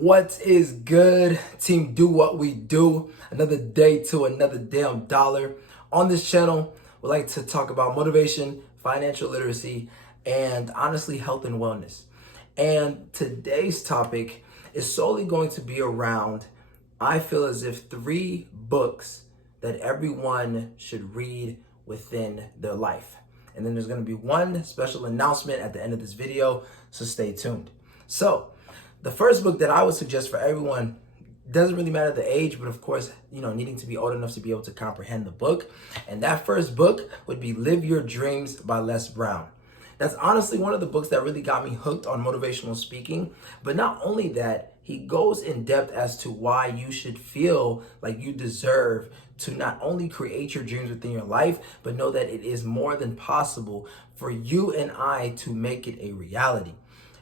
What is good, team? Do what we do. Another day to another damn dollar. On this channel, we like to talk about motivation, financial literacy, and honestly, health and wellness. And today's topic is solely going to be around, I feel as if, 3 books that everyone should read within their life. And then there's going to be one special announcement at the end of this video, so stay tuned. So, the first book that I would suggest for everyone, doesn't really matter the age, but of course, needing to be old enough to be able to comprehend the book. And that first book would be Live Your Dreams by Les Brown. That's honestly one of the books that really got me hooked on motivational speaking. But not only that, he goes in depth as to why you should feel like you deserve to not only create your dreams within your life, but know that it is more than possible for you and I to make it a reality.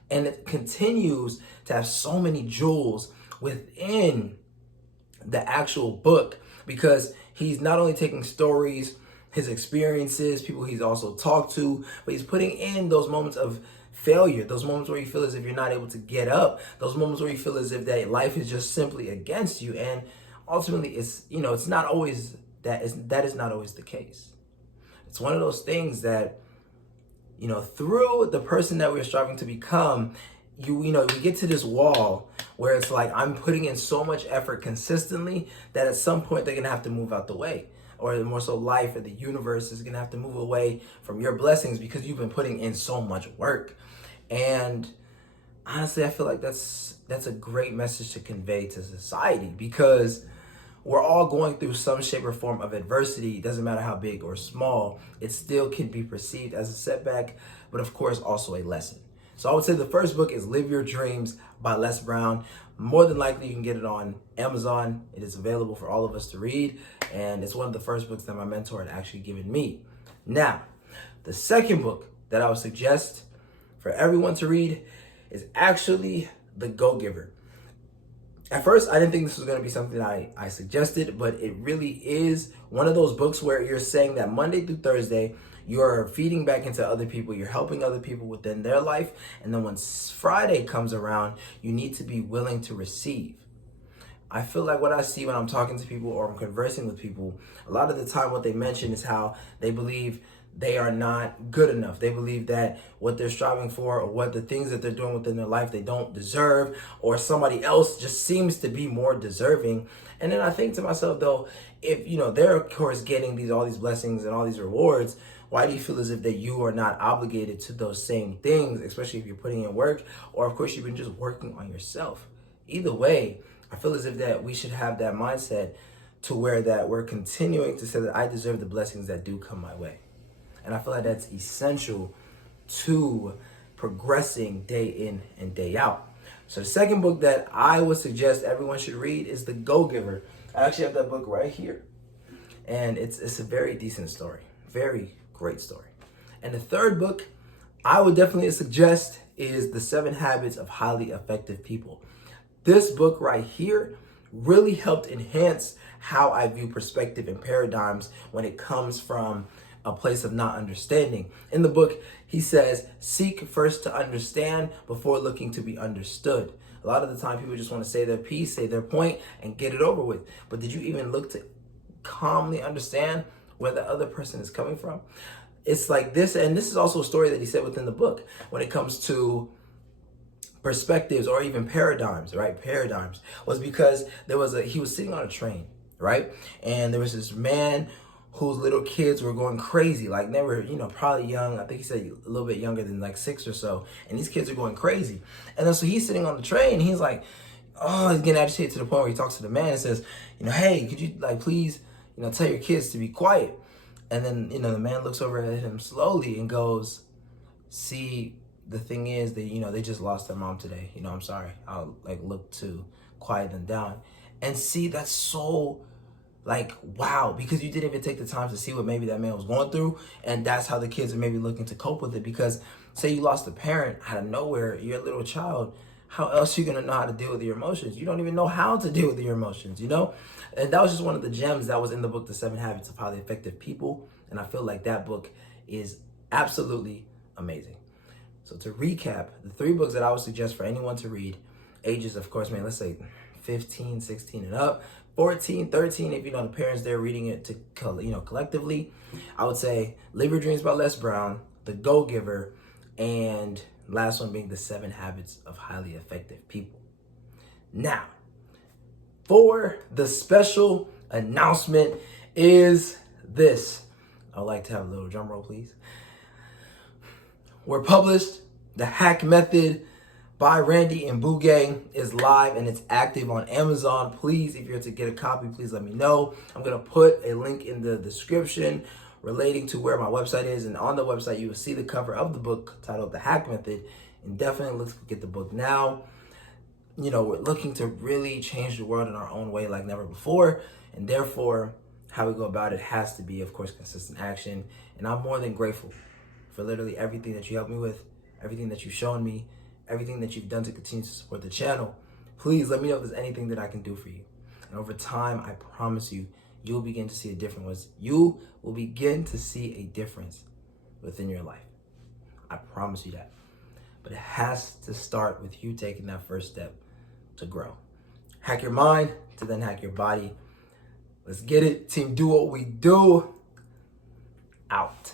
And it continues to have so many jewels within the actual book, because he's not only taking stories, his experiences, people he's also talked to, but he's putting in those moments of failure, those moments where you feel as if you're not able to get up, those moments where you feel as if that life is just simply against you. And ultimately, it's not always that is not always the case. It's one of those things that, through the person that we're striving to become, we get to this wall where it's like, I'm putting in so much effort consistently that at some point they're going to have to move out the way. Or more so, life or the universe is going to have to move away from your blessings because you've been putting in so much work. And honestly, I feel like that's a great message to convey to society, because we're all going through some shape or form of adversity. It doesn't matter how big or small, it still can be perceived as a setback, but of course also a lesson. So I would say the first book is Live Your Dreams by Les Brown. More than likely you can get it on Amazon. It is available for all of us to read, and it's one of the first books that my mentor had actually given me. Now, the second book that I would suggest for everyone to read is actually The Go-Giver. At first, I didn't think this was going to be something I suggested, but it really is one of those books where you're saying that Monday through Thursday, you're feeding back into other people, you're helping other people within their life, and then when Friday comes around, you need to be willing to receive. I feel like what I see when I'm talking to people or I'm conversing with people, a lot of the time what they mention is how they believe they are not good enough. They believe that what they're striving for or what the things that they're doing within their life they don't deserve, or somebody else just seems to be more deserving. And then I think to myself, though, if they're of course getting all these blessings and all these rewards, why do you feel as if that you are not obligated to those same things, especially if you're putting in work, or of course you've been just working on yourself? Either way, I feel as if that we should have that mindset to where that we're continuing to say that I deserve the blessings that do come my way. And I feel like that's essential to progressing day in and day out. So the second book that I would suggest everyone should read is The Go-Giver. I actually have that book right here. And it's a very decent story. Very great story. And the third book I would definitely suggest is The 7 Habits of Highly Effective People. This book right here really helped enhance how I view perspective and paradigms when it comes from a place of not understanding. In the book, he says, seek first to understand before looking to be understood. A lot of the time, people just want to say their piece, say their point, and get it over with. But did you even look to calmly understand where the other person is coming from? It's like this, and this is also a story that he said within the book when it comes to perspectives or even paradigms, right? Paradigms was because he was sitting on a train, right? And there was this man whose little kids were going crazy. Like they were, probably young. I think he said a little bit younger than like 6 or so. And these kids are going crazy. And then so he's sitting on the train and he's like, he's getting agitated to the point where he talks to the man and says, hey, could you please, tell your kids to be quiet. And then, the man looks over at him slowly and goes, see, the thing is that, they just lost their mom today. I'm sorry. I'll look to quiet them down. And see, that's so wow, because you didn't even take the time to see what maybe that man was going through. And that's how the kids are maybe looking to cope with it. Because say you lost a parent out of nowhere, you're a little child, how else are you going to know how to deal with your emotions? You don't even know how to deal with your emotions, And that was just one of the gems that was in the book, The 7 Habits of Highly Effective People. And I feel like that book is absolutely amazing. So to recap, the 3 books that I would suggest for anyone to read ages, of course, man, let's say 15, 16 and up, 14, 13, if you know the parents there reading it to, collectively. I would say Live Your Dreams by Les Brown, The Go-Giver, and last one being The 7 Habits of Highly Effective People. Now, for the special announcement is this. I'd like to have a little drum roll, please. We're published. The Hack Method by Randy and Bugay is live and it's active on Amazon. Please, if you're to get a copy, please let me know. I'm going to put a link in the description relating to where my website is. And on the website, you will see the cover of the book titled The Hack Method. And definitely let's get the book now. We're looking to really change the world in our own way like never before. And therefore, how we go about it has to be, of course, consistent action. And I'm more than grateful for literally everything that you helped me with, everything that you've shown me, everything that you've done to continue to support the channel. Please let me know if there's anything that I can do for you. And over time, I promise you, you'll begin to see a difference. You will begin to see a difference within your life. I promise you that. But it has to start with you taking that first step to grow. Hack your mind to then hack your body. Let's get it. Team, do what we do. Out.